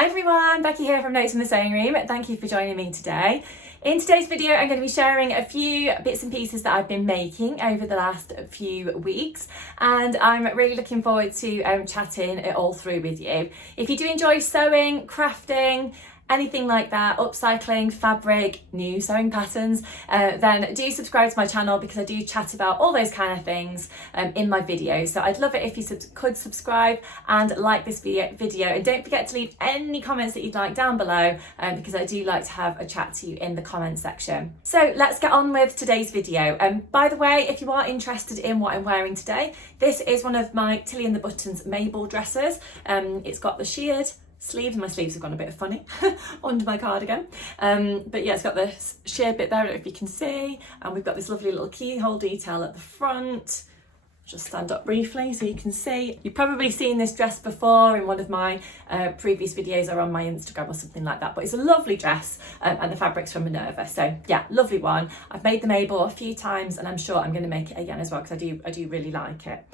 Hi everyone, Becky here from Notes from the Sewing Room. Thank you for joining me today. In today's video, I'm going to be sharing a few bits and pieces that I've been making over the last few weeks, and I'm really looking forward to chatting it all through with you. If you do enjoy sewing, crafting, anything like that, upcycling, fabric, new sewing patterns, then do subscribe to my channel because I do chat about all those kind of things in my videos. So I'd love it if you could subscribe and like this video, and don't forget to leave any comments that you'd like down below because I do like to have a chat to you in the comments section. So let's get on with today's video. By the way, if you are interested in what I'm wearing today, this is one of my Tilly and the Buttons Mabel dresses. It's got the sheared sleeves. My sleeves have gone a bit funny under my cardigan, but yeah, it's got this sheer bit there, I don't know if you can see, and we've got this lovely little keyhole detail at the front. Just stand up briefly so you can see. You've probably seen this dress before in one of my previous videos or on my Instagram or something like that, but it's a lovely dress, and the fabric's from Minerva, so yeah, lovely one. I've made the Mabel a few times and I'm sure I'm going to make it again as well because I do really like it.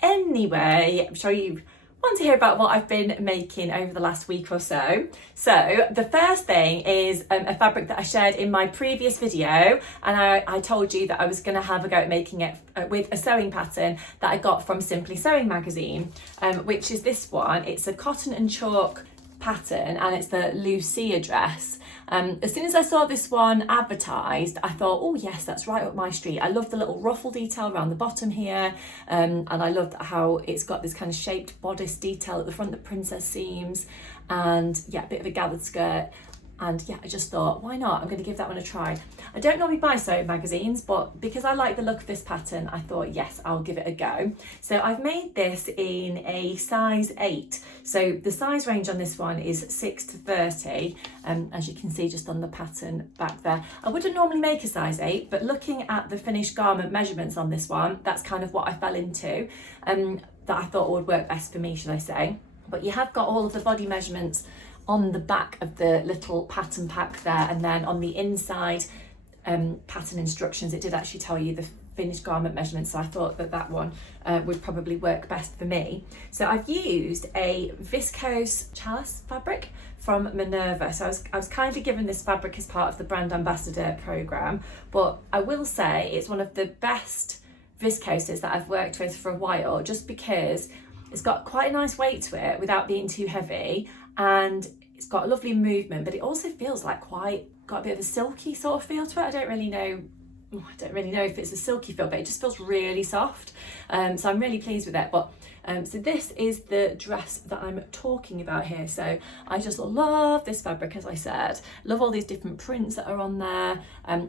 Anyway, I'm sure you want to hear about what I've been making over the last week or so. So the first thing is a fabric that I shared in my previous video, and I told you that I was going to have a go at making it with a sewing pattern that I got from Simply Sewing magazine, which is this one. It's a cotton and chalk pattern and it's the Lucia dress. As soon as I saw this one advertised, I thought, oh yes, that's right up my street. I love the little ruffle detail around the bottom here, and I love how it's got this kind of shaped bodice detail at the front, the princess seams, and yeah, a bit of a gathered skirt. And yeah, I just thought, why not? I'm going to give that one a try. I don't normally buy sewing magazines, but because I like the look of this pattern, I thought, yes, I'll give it a go. So I've made this in a size 8. So the size range on this one is 6 to 30, as you can see just on the pattern back there. I wouldn't normally make a size 8, but looking at the finished garment measurements on this one, that's kind of what I fell into, that I thought would work best for me, should I say. But you have got all of the body measurements on the back of the little pattern pack there, and then on the inside pattern instructions, it did actually tell you the finished garment measurements, so I thought that one would probably work best for me. So I've used a viscose chalice fabric from Minerva. So I was kindly given this fabric as part of the brand ambassador program, but I will say it's one of the best viscoses that I've worked with for a while, just because it's got quite a nice weight to it without being too heavy, and it's got a lovely movement, but it also feels like got a bit of a silky sort of feel to it. I don't really know if it's a silky feel, but it just feels really soft. So I'm really pleased with it. But so this is the dress that I'm talking about here. So I just love this fabric, as I said. Love all these different prints that are on there.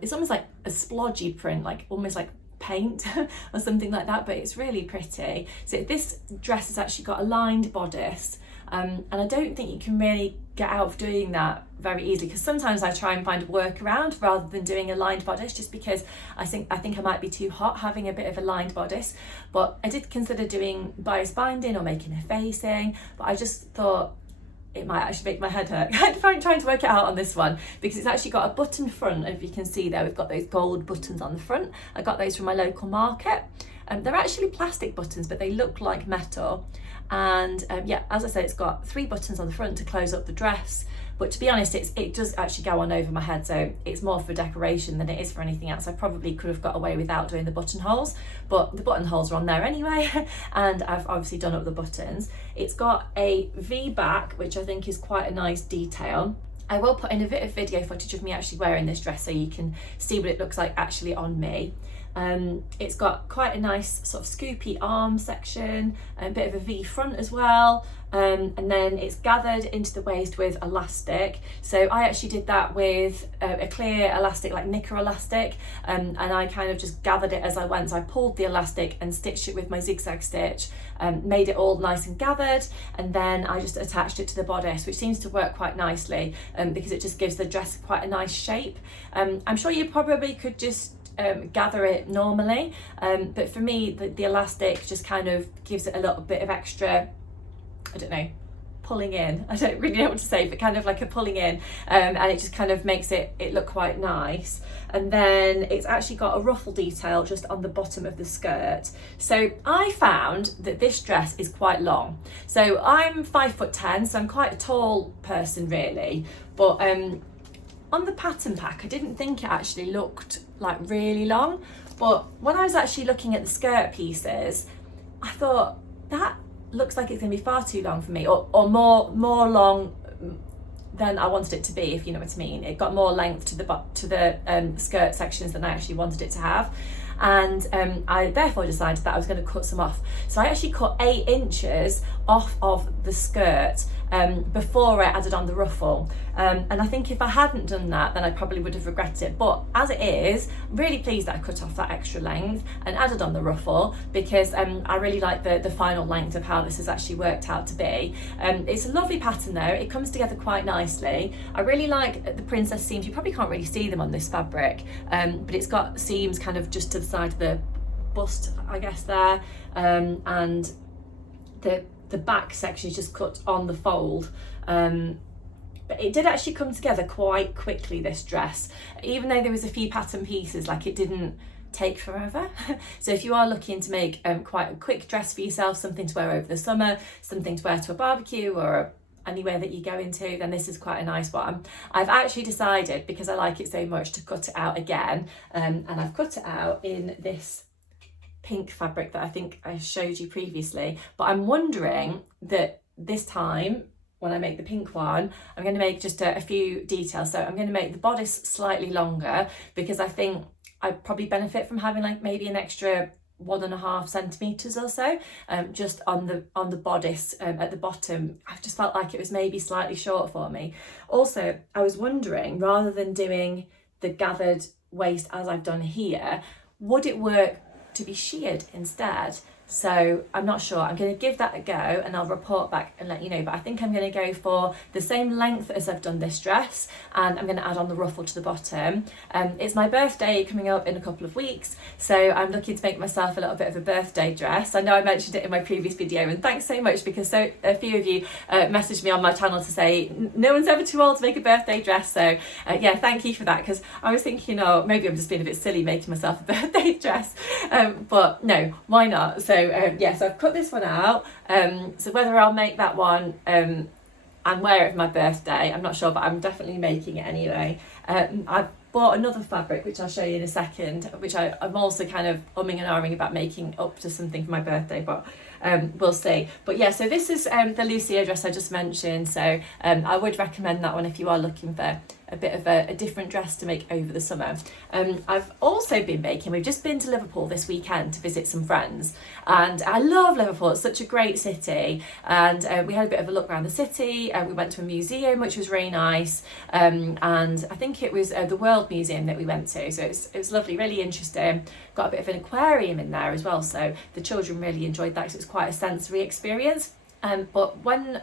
It's almost like a splodgy print, like almost like paint or something like that, but it's really pretty. So this dress has actually got a lined bodice, and I don't think you can really get out of doing that very easily, because sometimes I try and find a workaround rather than doing a lined bodice, just because I think I might be too hot having a bit of a lined bodice. But I did consider doing bias binding or making a facing, but I just thought it might actually make my head hurt trying to work it out on this one, because it's actually got a button front. If you can see there, we've got those gold buttons on the front. I got those from my local market. They're actually plastic buttons, but they look like metal. And yeah, as I said, it's got 3 buttons on the front to close up the dress, but to be honest, it does actually go on over my head, so it's more for decoration than it is for anything else. I probably could have got away without doing the buttonholes, but the buttonholes are on there anyway, and I've obviously done up the buttons. It's got a V back, which I think is quite a nice detail. I will put in a bit of video footage of me actually wearing this dress so you can see what it looks like actually on me. It's got quite a nice sort of scoopy arm section, a bit of a V front as well, and then it's gathered into the waist with elastic. So I actually did that with a clear elastic, like knicker elastic, and I kind of just gathered it as I went. So I pulled the elastic and stitched it with my zigzag stitch, made it all nice and gathered, and then I just attached it to the bodice, which seems to work quite nicely because it just gives the dress quite a nice shape. I'm sure you probably could just gather it normally, but for me the elastic just kind of gives it a little bit of extra, I don't know, pulling in. I don't really know what to say, but kind of like a pulling in, and it just kind of makes it look quite nice. And then it's actually got a ruffle detail just on the bottom of the skirt. So I found that this dress is quite long. So I'm 5'10", so I'm quite a tall person really, but on the pattern pack I didn't think it actually looked like really long, but when I was actually looking at the skirt pieces, I thought that looks like it's going to be far too long for me, or more long than I wanted it to be, if you know what I mean. It got more length to the skirt sections than I actually wanted it to have, and I therefore decided that I was going to cut some off. So I actually cut 8 inches off of the skirt before I added on the ruffle, and I think if I hadn't done that, then I probably would have regretted it. But as it is, I'm really pleased that I cut off that extra length and added on the ruffle, because I really like the final length of how this has actually worked out to be. It's a lovely pattern though, it comes together quite nicely. I really like the princess seams. You probably can't really see them on this fabric, but it's got seams kind of just to the side of the bust, I guess, there, and the back section is just cut on the fold. But it did actually come together quite quickly, this dress, even though there was a few pattern pieces, like it didn't take forever. So if you are looking to make quite a quick dress for yourself, something to wear over the summer, something to wear to a barbecue or anywhere that you go into, then this is quite a nice one. I've actually decided, because I like it so much, to cut it out again, and I've cut it out in this pink fabric that I think I showed you previously, but I'm wondering that this time when I make the pink one, I'm going to make just a few details. So I'm going to make the bodice slightly longer, because I think I probably benefit from having like maybe an extra 1.5 centimeters or so, just on the bodice at the bottom. I just felt like it was maybe slightly short for me. Also, I was wondering, rather than doing the gathered waist as I've done here, would it work to be sheared instead? So I'm not sure. I'm going to give that a go and I'll report back and let you know, but I think I'm going to go for the same length as I've done this dress, and I'm going to add on the ruffle to the bottom. It's my birthday coming up in a couple of weeks, so I'm looking to make myself a little bit of a birthday dress. I know I mentioned it in my previous video, and thanks so much, because a few of you messaged me on my channel to say no one's ever too old to make a birthday dress. So yeah, thank you for that, because I was thinking, oh, maybe I'm just being a bit silly making myself a birthday dress, but no, why not? So yeah, so I've cut this one out. So whether I'll make that one and wear it for my birthday, I'm not sure, but I'm definitely making it anyway. I've bought another fabric, which I'll show you in a second, which I'm also kind of umming and ahhing about making up to something for my birthday, but we'll see. But yeah, so this is the Lucia dress I just mentioned, so I would recommend that one if you are looking for a bit of a different dress to make over the summer. I've also been making, we've just been to Liverpool this weekend to visit some friends, and I love Liverpool, it's such a great city, and we had a bit of a look around the city. We went to a museum which was really nice, and I think it was the World Museum that we went to, so it was lovely, really interesting. Got a bit of an aquarium in there as well, so the children really enjoyed that because it was quite a sensory experience. But when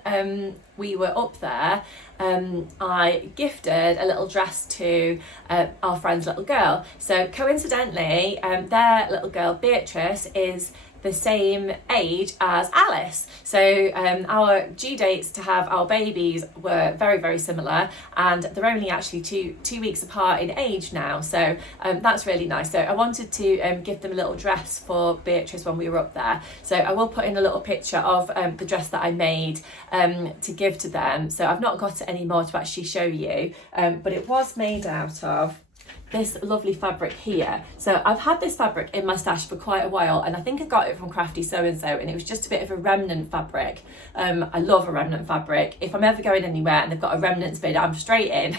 we were up there, I gifted a little dress to our friend's little girl. So coincidentally, their little girl Beatrice is the same age as Alice. So our due dates to have our babies were very, very similar, and they're only actually two weeks apart in age now. So that's really nice. So I wanted to give them a little dress for Beatrice when we were up there. So I will put in a little picture of the dress that I made to give to them. So I've not got it anymore to actually show you, but it was made out of this lovely fabric here. So I've had this fabric in my stash for quite a while, and I think I got it from Crafty So-and-so, and it was just a bit of a remnant fabric. I love a remnant fabric. If I'm ever going anywhere and they've got a remnants bin, I'm straight in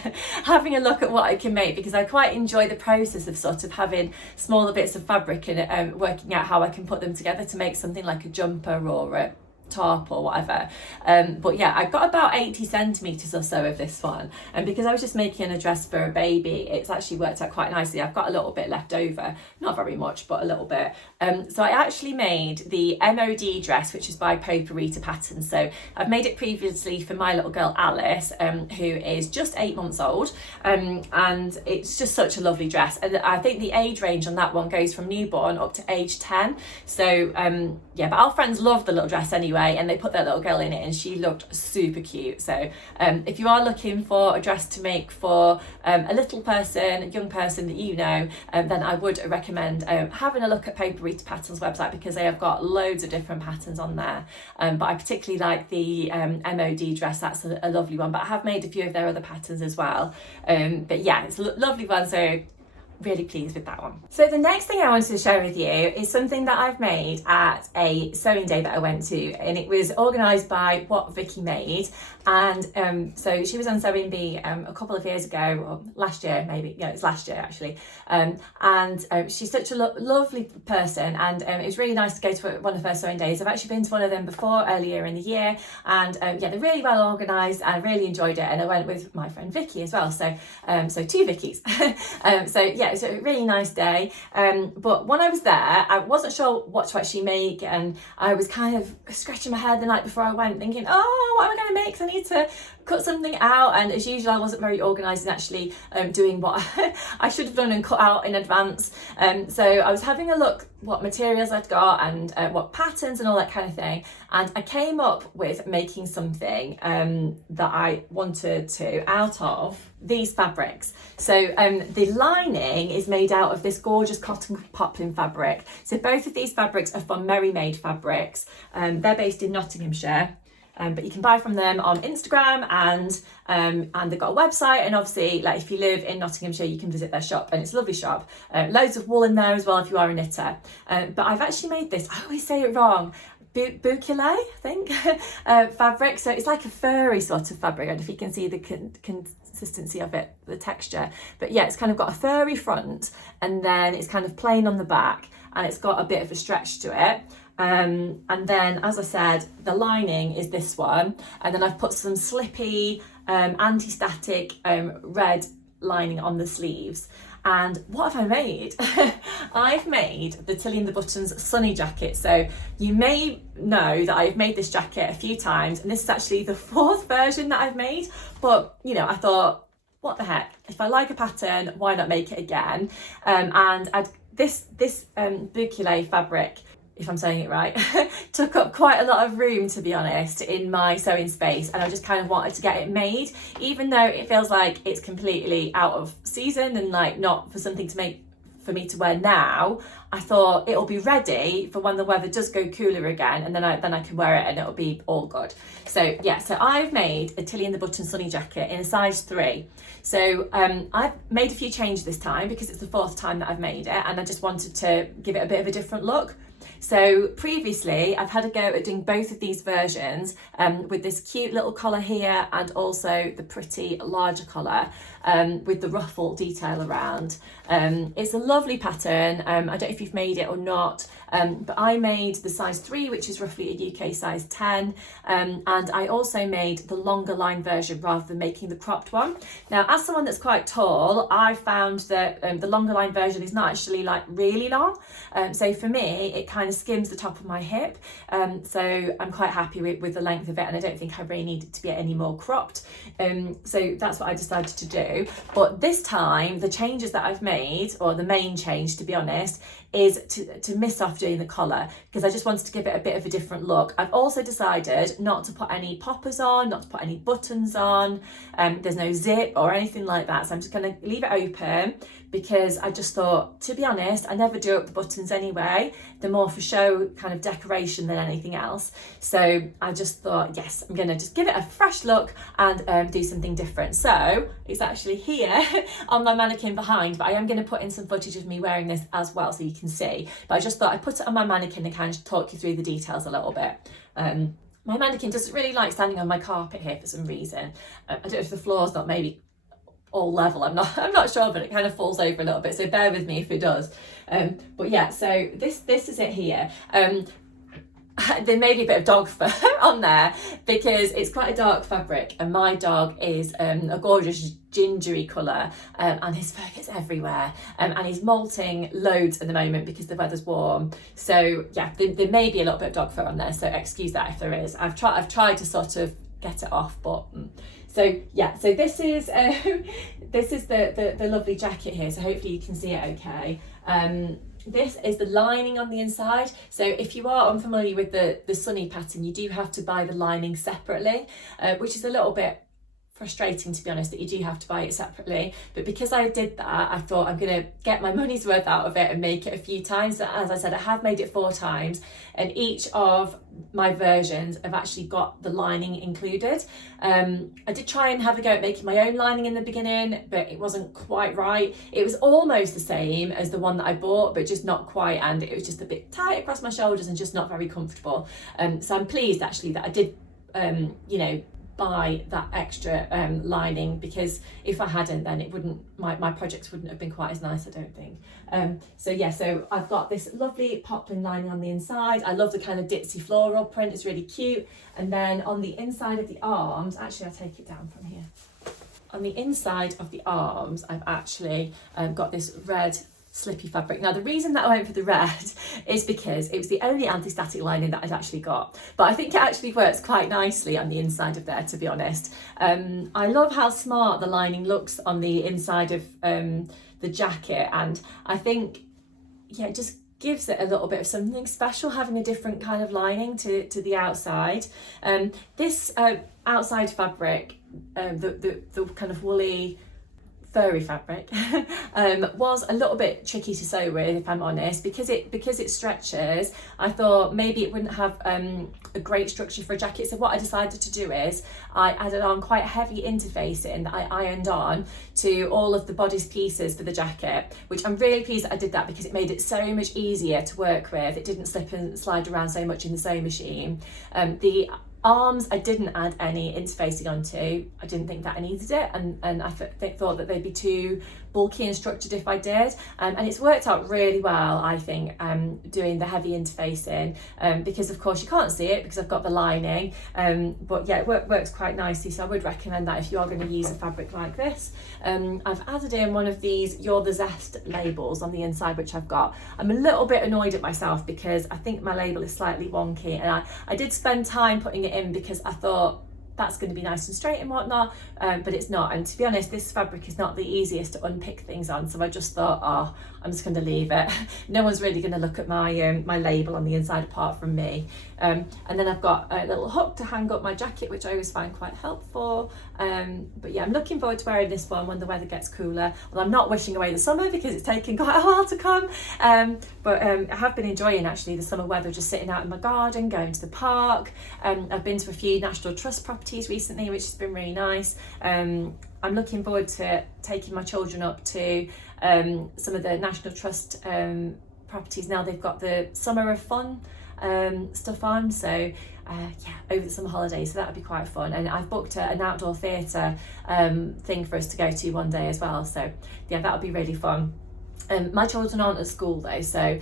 having a look at what I can make, because I quite enjoy the process of sort of having smaller bits of fabric and working out how I can put them together to make something like a jumper or a top or whatever. But yeah, I got about 80 centimeters or so of this one, and because I was just making a dress for a baby, it's actually worked out quite nicely. I've got a little bit left over, not very much, but a little bit. So I actually made the MOD dress, which is by Poparita Patterns. So I've made it previously for my little girl Alice, who is just 8 months old, and it's just such a lovely dress, and I think the age range on that one goes from newborn up to age 10. So yeah, but our friends love the little dress anyway. anyway, and they put their little girl in it and she looked super cute. So if you are looking for a dress to make for a little person, a young person that you know, then I would recommend having a look at Paper Rita Patterns website, because they have got loads of different patterns on there. But I particularly like the MOD dress. That's a lovely one, but I have made a few of their other patterns as well. But yeah, it's a lovely one, so really pleased with that one. So the next thing I wanted to share with you is something that I've made at a sewing day that I went to, and it was organised by What Vicky Made. And so she was on Sewing Bee a couple of years ago, or last year maybe, yeah, it's last year actually. And she's such a lovely person, and it was really nice to go to one of her sewing days. I've actually been to one of them before, earlier in the year, and yeah, they're really well organised, and I really enjoyed it. And I went with my friend Vicky as well, so so two Vickies. So yeah, it was a really nice day. But when I was there, I wasn't sure what to actually make, and I was kind of scratching my head the night before I went, thinking, oh, what am I going to make? 'Cause I need to cut something out, and as usual I wasn't very organised in actually doing what I should have done and cut out in advance. So I was having a look what materials I'd got and what patterns and all that kind of thing, and I came up with making something that I wanted to out of these fabrics. So the lining is made out of this gorgeous cotton poplin fabric. So both of these fabrics are from Ive Made fabrics. They're based in Nottinghamshire. But you can buy from them on Instagram, and they've got a website, and obviously, like, if you live in Nottinghamshire, you can visit their shop, and it's a lovely shop. Loads of wool in there as well if you are a knitter. But I've actually made this, I always say it wrong, boucle, I think, fabric. So it's like a furry sort of fabric. I don't know if you can see the consistency of it, the texture. But yeah, it's kind of got a furry front, and then it's kind of plain on the back, and it's got a bit of a stretch to it. And then, as I said, the lining is this one, and then I've put some slippy anti-static red lining on the sleeves. And what have I made? I've made the Tilly and the Buttons Sunny jacket. So you may know that I've made this jacket a few times, and this is actually the 4th version that I've made. But, you know, I thought, what the heck? If I like a pattern, why not make it again? And this boucle fabric, if I'm saying it right, took up quite a lot of room, to be honest, in my sewing space, and I just kind of wanted to get it made, even though it feels like it's completely out of season and like not for something to make for me to wear now. I thought it'll be ready for when the weather does go cooler again, and then I can wear it and it'll be all good. So yeah, so I've made a Tilly and the Button Sunny jacket in a size 3. So I've made a few changes this time because it's the 4th time that I've made it, and I just wanted to give it a bit of a different look. So previously I've had a go at doing both of these versions with this cute little collar here, and also the pretty larger collar with the ruffle detail around. It's a lovely pattern. I don't know if you've made it or not, but I made the size 3, which is roughly a UK size 10, and I also made the longer line version rather than making the cropped one. Now, as someone that's quite tall, I found that the longer line version is not actually like really long, so for me it kind of skims the top of my hip, so I'm quite happy with the length of it, and I don't think I really need it to be any more cropped. So that's what I decided to do. But this time the changes that I've made, or the main change to be honest, is to miss off doing the collar, because I just wanted to give it a bit of a different look. I've also decided not to put any poppers on, not to put any buttons on. There's no zip or anything like that, so I'm just going to leave it open, because I just thought, to be honest, I never do up the buttons anyway. They're more for show kind of decoration than anything else. So I just thought, yes, I'm going to just give it a fresh look and do something different. So it's actually here on my mannequin behind, but I am going to put in some footage of me wearing this as well so you can see. But I just thought I'd put it on my mannequin and kind of talk you through the details a little bit. My mannequin doesn't really like standing on my carpet here for some reason. I don't know if the floor's not maybe all level, I'm not sure, but it kind of falls over a little bit, so bear with me if it does. But yeah, so this is it here. There may be a bit of dog fur on there because it's quite a dark fabric, and my dog is a gorgeous gingery colour, and his fur gets everywhere, and he's molting loads at the moment because the weather's warm. So yeah, there may be a little bit of dog fur on there, so excuse that if there is. I've tried to sort of get it off, but so yeah, so this is the lovely jacket here, so hopefully you can see it okay. This is the lining on the inside. So if you are unfamiliar with the sunny pattern, you do have to buy the lining separately, which is a little bit frustrating, to be honest, that you do have to buy it separately. But because I did that, I thought I'm going to get my money's worth out of it and make it a few times. As I said, I have made it 4 times, and each of my versions have actually got the lining included. I did try and have a go at making my own lining in the beginning, but it wasn't quite right. It was almost the same as the one that I bought, but just not quite, and it was just a bit tight across my shoulders and just not very comfortable. So I'm pleased actually that I did buy that extra lining, because if I hadn't, then it wouldn't, my projects wouldn't have been quite as nice, I don't think. So I've got this lovely poplin lining on the inside. I love the kind of ditzy floral print, it's really cute. And then on the inside of the arms, actually I'll take it down from here. On the inside of the arms, I've actually got this red slippy fabric. Now the reason that I went for the red is because it was the only anti-static lining that I'd actually got, but I think it actually works quite nicely on the inside of there, to be honest. I love how smart the lining looks on the inside of the jacket, and I think it just gives it a little bit of something special, having a different kind of lining to the outside. This outside fabric, the kind of woolly furry fabric was a little bit tricky to sew with, if I'm honest, because it stretches. I thought maybe it wouldn't have a great structure for a jacket, so what I decided to do is I added on quite heavy interfacing that I ironed on to all of the bodice pieces for the jacket, which I'm really pleased that I did that, because it made it so much easier to work with. It didn't slip and slide around so much in the sewing machine. The arms I didn't add any interfacing onto. I didn't think that I needed it, and I thought that they'd be too bulky and structured if I did, and it's worked out really well, I think, doing the heavy interfacing, because of course you can't see it because I've got the lining, but yeah, it works quite nicely. So I would recommend that if you are going to use a fabric like this. I've added in one of these You're the Zest labels on the inside, which I've got. I'm a little bit annoyed at myself because I think my label is slightly wonky, and I did spend time putting it in because I thought that's going to be nice and straight and whatnot, but it's not. And to be honest, this fabric is not the easiest to unpick things on, so I just thought, oh, I'm just going to leave it. No one's really going to look at my my label on the inside apart from me. And then I've got a little hook to hang up my jacket, which I always find quite helpful. But yeah, I'm looking forward to wearing this one when the weather gets cooler. Well, I'm not wishing away the summer because it's taken quite a while to come, but I have been enjoying actually the summer weather, just sitting out in my garden, going to the park. I've been to a few National Trust properties recently, which has been really nice. I'm looking forward to taking my children up to some of the National Trust properties now. They've got the Summer of Fun stuff on, so yeah, over the summer holidays, so that would be quite fun. And I've booked an outdoor theatre thing for us to go to one day as well, so yeah, that would be really fun. My children aren't at school though, so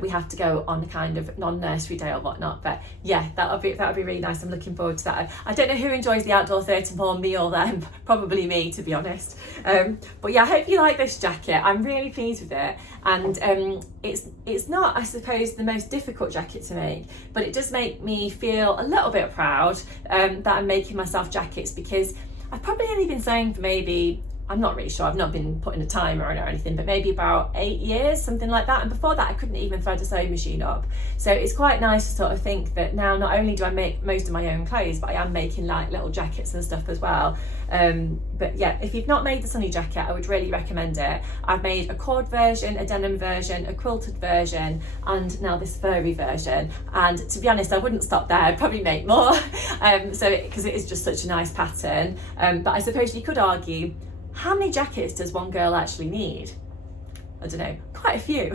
we have to go on a kind of non-nursery day or whatnot, but yeah, that would be really nice. I'm looking forward to that. I don't know who enjoys the outdoor theatre more, me or them. Probably me, to be honest. But yeah, I hope you like this jacket. I'm really pleased with it, and it's not, I suppose, the most difficult jacket to make, but it does make me feel a little bit proud that I'm making myself jackets, because I've probably only been sewing for maybe, I'm not really sure, I've not been putting a timer on it or anything, but maybe about 8 years, something like that. And before that, I couldn't even thread a sewing machine up. So it's quite nice to sort of think that now not only do I make most of my own clothes, but I am making like little jackets and stuff as well. But yeah, if you've not made the sunny jacket, I would really recommend it. I've made a cord version, a denim version, a quilted version, and now this furry version. And to be honest, I wouldn't stop there, I'd probably make more. Because it is just such a nice pattern. But I suppose you could argue, how many jackets does one girl actually need? I don't know, quite a few,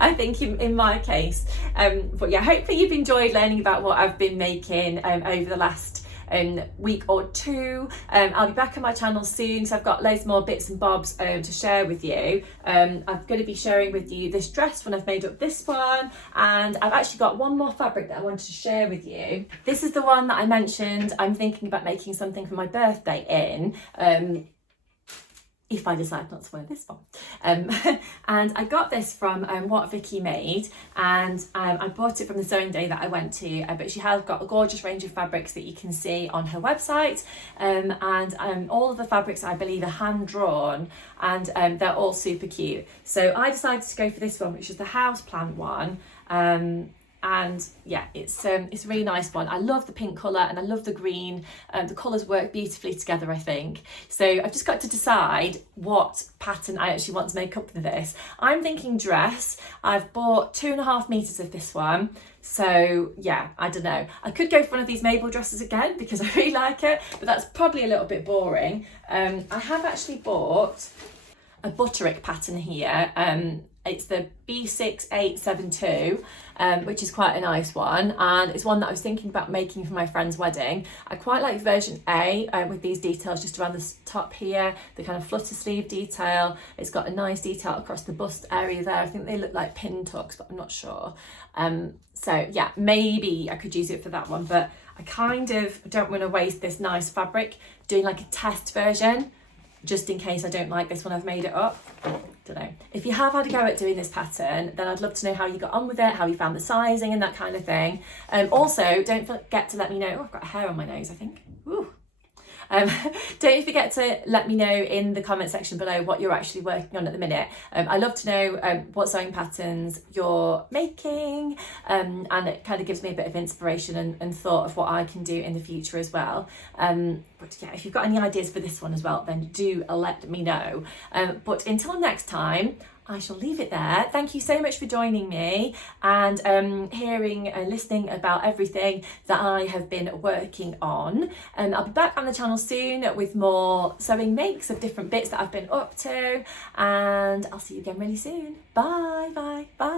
I think in my case. But yeah, hopefully you've enjoyed learning about what I've been making over the last week or two. I'll be back on my channel soon, so I've got loads more bits and bobs to share with you. I'm going to be sharing with you this dress when I've made up this one, and I've actually got one more fabric that I wanted to share with you. This is the one that I mentioned I'm thinking about making something for my birthday in. if I decide not to wear this one. And I got this from What Vicky Made, and I bought it from the sewing day that I went to, but she has got a gorgeous range of fabrics that you can see on her website, and all of the fabrics I believe are hand drawn, and they're all super cute. So I decided to go for this one, which is the houseplant one. And yeah, it's a really nice one. I love the pink colour and I love the green. The colours work beautifully together, I think. So I've just got to decide what pattern I actually want to make up for this. I'm thinking dress. I've bought 2.5 meters of this one. So yeah, I don't know. I could go for one of these Mabel dresses again because I really like it, but that's probably a little bit boring. I have actually bought a butterick pattern here. It's the B6872, which is quite a nice one, and it's one that I was thinking about making for my friend's wedding. I quite like version A with these details just around the top here, the kind of flutter sleeve detail. It's got a nice detail across the bust area there. I think they look like pin tucks, but I'm not sure. So yeah, maybe I could use it for that one, but I kind of don't want to waste this nice fabric doing like a test version, just in case I don't like this when I've made it up. Don't know. If you have had a go at doing this pattern, then I'd love to know how you got on with it, how you found the sizing and that kind of thing. Also, don't forget to let me know. Oh, I've got a hair on my nose, I think. Ooh. Don't forget to let me know in the comment section below what you're actually working on at the minute. I love to know what sewing patterns you're making, and it kind of gives me a bit of inspiration and thought of what I can do in the future as well. But yeah, if you've got any ideas for this one as well, then do let me know. But until next time, I shall leave it there. Thank you so much for joining me and hearing and listening about everything that I have been working on. And I'll be back on the channel soon with more sewing makes of different bits that I've been up to. And I'll see you again really soon. Bye, bye, bye.